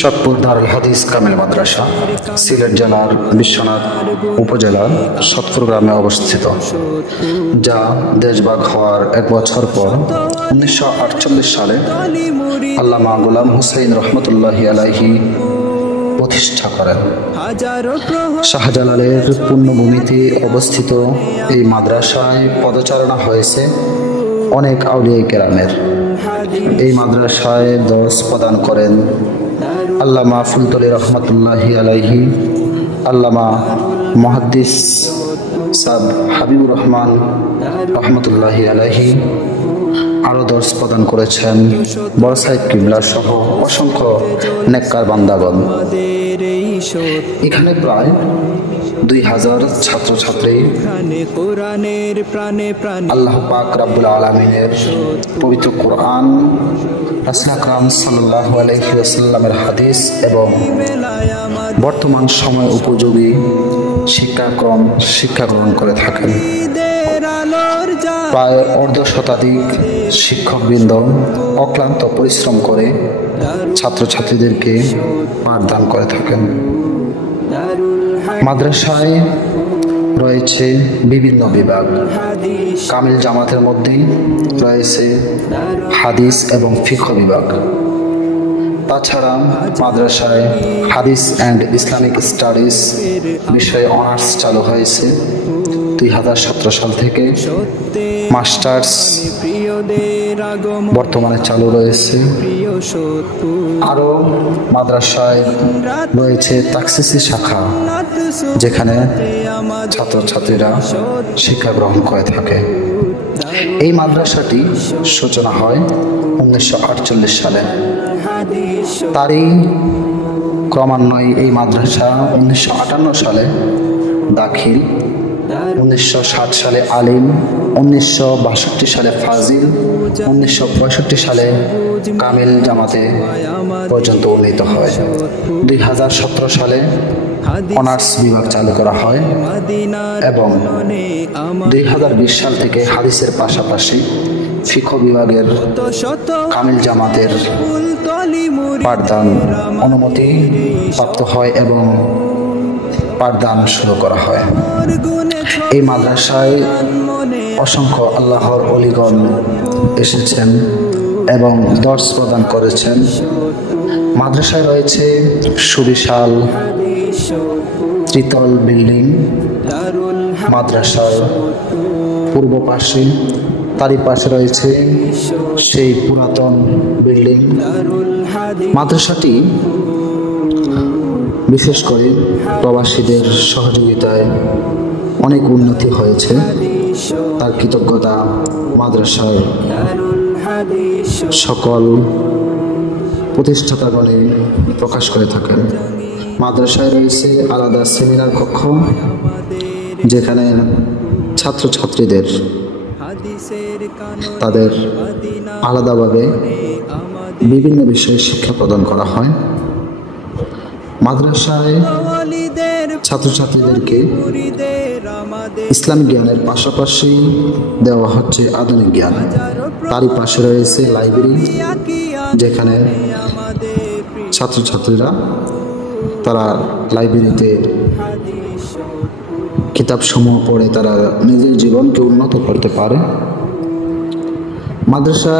সাতপুর দারুল হাদিস কামিল মাদ্রাসা সিলেট জেলার বিশ্বনাথ উপজেলার সাতপুর গ্রামে অবস্থিত, যা দেশভাগ হওয়ার 1 বছর পর 1948 সালে আল্লামা গোলাম হুসাইন রহমতুল্লাহি আলাইহি প্রতিষ্ঠা করেন। শাহজালালের পুণ্যভূমিতে অবস্থিত এই মাদ্রাসায় পদচারণা হয়েছে অনেক আউলিয়া কেরামের। এই মাদ্রাসায় দর্স প্রদান করেন আল্লামা ফুলতলি রহমতুল্লাহি আলাইহি, আল্লামা মুহাদ্দিস সাব হাবিবুর রহমান রহমতুল্লাহি আলাইহি। আরও দর্স প্রদান করেছেন বড় সাহেব কিবলা সহ অসংখ্য নেককার বান্দাগণ। এখানে প্রায় 2000 ছাত্রছাত্রী আল্লাহ পাক রাব্বুল আলামিনের পবিত্র কোরআন, রাসূল আকরাম সাল্লাল্লাহু আলাইহি ওয়াসাল্লামের হাদিস এবং বর্তমান সময় উপযোগী শিক্ষা গ্রহণ করে থাকেন। প্রায় অর্ধশতাধিক শিক্ষকবৃন্দ অক্লান্ত পরিশ্রম করে ছাত্রছাত্রীদেরকে পাঠদান করে থাকেন। মাদ্রাসায় রয়েছে বিভিন্ন বিভাগ। কামিল জামাতের মধ্যেই রয়েছে হাদিস এবং ফিকহ বিভাগ। তাছাড়া মাদ্রাসায় হাদিস অ্যান্ড ইসলামিক স্টাডিজ বিষয়ে অনার্স চালু হয়েছে 2017 সাল থেকে। মাস্টার্স বর্তমানে চালু রয়েছে। আরও মাদ্রাসায় রয়েছে তাকসিসি শাখা, যেখানে ছাত্রছাত্রীরা শিক্ষা গ্রহণ করে থাকে। এই মাদ্রাসাটি সূচনা হয় 1948 সালে। তারই ক্রমান্বয়ে এই মাদ্রাসা 1958 সালে দাখিল, 1960 সালে আলিম, 1962 সালে ফাজিল, 1965 সালে কামিল জামাতে পর্যন্ত উন্নীত হয়। 2017 সালে অনার্স বিভাগ চালু করা হয় এবং 2020 সাল থেকে হাদিসের পাশাপাশি ফিকহ বিভাগের কামিল জামাতের পাঠদান অনুমতি প্রাপ্ত হয় এবং পাঠদান শুরু করা হয়। এই মাদ্রাসায় অসংখ্য আল্লাহর ওলিগণ এসেছেন এবং দর্স প্রদান করেছেন। মাদ্রাসায় রয়েছে সুবিশাল ত্রিতল বিল্ডিং। মাদ্রাসার পূর্ব পাশে, তারই পাশে রয়েছে সেই পুরাতন বিল্ডিং। মাদ্রাসাটি বিশেষ করে প্রবাসীদের সহযোগিতায় অনেক উন্নতি হয়েছে। তার কৃতজ্ঞতা মাদ্রাসার সকল প্রতিষ্ঠাতাগণে প্রকাশ করে থাকেন। মাদ্রাসায় রয়েছে আলাদা সেমিনার কক্ষ, যেখানে ছাত্রছাত্রীদের তাদের আলাদাভাবে বিভিন্ন বিষয়ে শিক্ষা প্রদান করা হয়। মাদ্রাসায় ছাত্রছাত্রীদেরকে ইসলামিক জ্ঞানের পাশাপাশি দেওয়া হচ্ছে আধুনিক জ্ঞান। তারই পাশে রয়েছে লাইব্রেরি, যেখানে ছাত্রছাত্রীরা তারা লাইব্রেরিতে কিতাবসমূহ পড়ে তারা নিজের জীবনকে উন্নত করতে পারে। মাদ্রাসা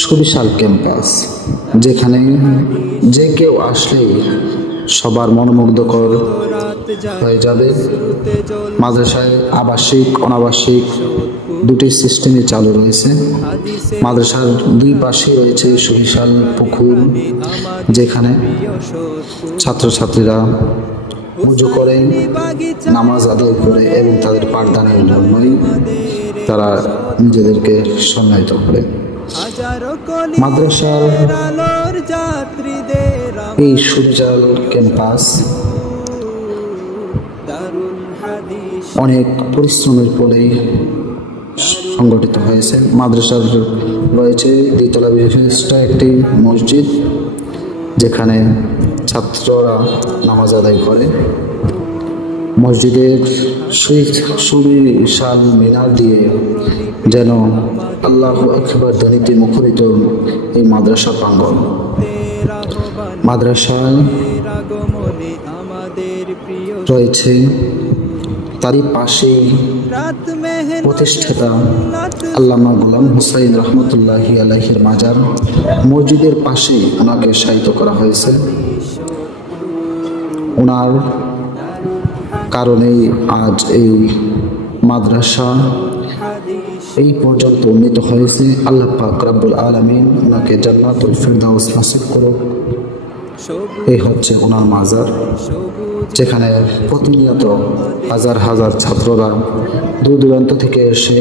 সুবিশাল ক্যাম্পাস, যেখানে যে কেউ আসলেই সবার মনোমুগ্ধকর হয়ে যাবে। মাদ্রাসায় আবাসিক অনাবাসিক দুটি সিস্টেমে চালু রয়েছে। মাদ্রাসার দুই পাশে রয়েছে সুবিশাল পুকুর, যেখানে ছাত্রছাত্রীরা উজু করে, নামাজ আদায় করে এবং তাদের পাঠদানের জন্যই তারা নিজেদেরকে সম্মানিত করে। মাদ্রাসার এই সুবিশাল ক্যাম্পাস অনেক পরিশ্রমের পরেই সংগঠিত হয়েছে। মাদ্রাসার রয়েছে দ্বিতলা বিশিষ্ট একটি মসজিদ, যেখানে ছাত্ররা নামাজ আদায় করে। মসজিদের সেই সুবিশাল মিনার দিয়ে যেন আল্লাহু আকবার ধ্বনিতে মুখরিত এই মাদ্রাসা প্রাঙ্গণ। মাদ্রাসায় রয়েছে তারই পাশেই প্রতিষ্ঠাতা আল্লামা গোলাম হুসাইন রহমতুল্লাহি আলাইহির মাজার। মসজিদের পাশে ওনাকে শায়িত করা হয়েছে। ওনার কারণেই আজ এই মাদ্রাসা এই পর্যন্ত উন্নীত হয়েছে। আল্লাহ পাক রব্বুল আলামিন ওনাকে জান্নাতুল ফিরদাউস নসিব করুক। এই হচ্ছে ওনার মাজার, যেখানে প্রতিনিয়ত হাজার হাজার ছাত্ররা দূর দূরান্ত থেকে এসে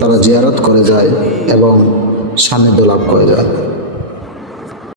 তারা জিয়ারত করে যায় এবং সান্নিধ্য লাভ করে যায়।